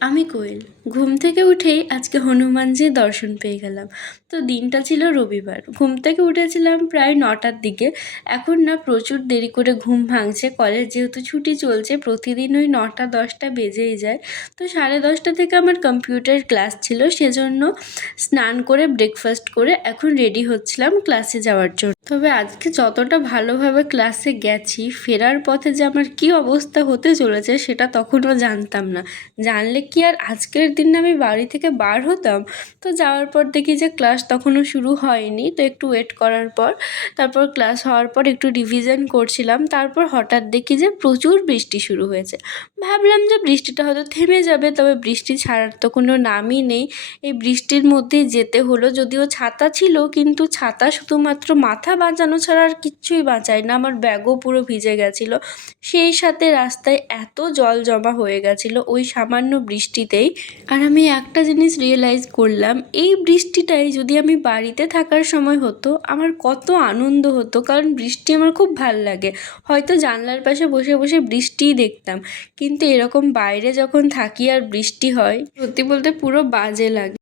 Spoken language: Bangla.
আমি কোয়েল। ঘুম থেকে উঠেই আজকে হনুমানজির দর্শন পেয়ে গেলাম। তো দিনটা ছিল রবিবার। ঘুম থেকে উঠেছিলাম প্রায় ৯টার দিকে। এখন না প্রচুর দেরি করে ঘুম ভাঙছে। কলেজ যেহেতু ছুটি চলছে, প্রতিদিন ওই ৯টা ১০টা বেজেই যায়। তো 10:30 থেকে আমার কম্পিউটার ক্লাস ছিল, সেজন্য স্নান করে ব্রেকফাস্ট করে এখন রেডি হচ্ছিলাম ক্লাসে যাওয়ার জন্য। তবে আজকে যতটা ভালোভাবে ক্লাসে গেছি, ফেরার পথে যে আমার কী অবস্থা হতে চলেছে সেটা তখনও জানতাম না। জানলে কি আর আজকের দিন আমি বাড়ি থেকে বার হতাম? তো যাওয়ার পর দেখি যে ক্লাস তখনও শুরু হয়নি। তো একটু ওয়েট করার পর তারপর ক্লাস হওয়ার পর একটু রিভিশন করছিলাম। তারপর হঠাৎ দেখি যে প্রচুর বৃষ্টি শুরু হয়েছে। ভাবলাম যে বৃষ্টিটা হয়তো থেমে যাবে, তবে বৃষ্টি ছাড়ার তো কোনো নামই নেই। এই বৃষ্টির মধ্যেই যেতে হলো। যদিও ছাতা ছিল, কিন্তু ছাতা শুধুমাত্র মাথা বাঁচানো ছাড়া আর কিচ্ছুই বাঁচায় না। আমার ব্যাগও পুরো ভিজে গেছিলো। সেই সাথে রাস্তায় এত জল জমা হয়ে গেছিলো ওই সামান্য বৃষ্টিতেই। আর আমি একটা জিনিস রিয়েলাইজ করলাম, এই বৃষ্টিটাই যদি আমি বাড়িতে থাকার সময় হতো আমার কত আনন্দ হতো, কারণ বৃষ্টি আমার খুব ভাল লাগে। হয়তো জানলার পাশে বসে বসে বৃষ্টিই দেখতাম, কিন্তু এরকম বাইরে যখন থাকি আর বৃষ্টি হয়, সত্যি বলতে পুরো বাজে লাগে।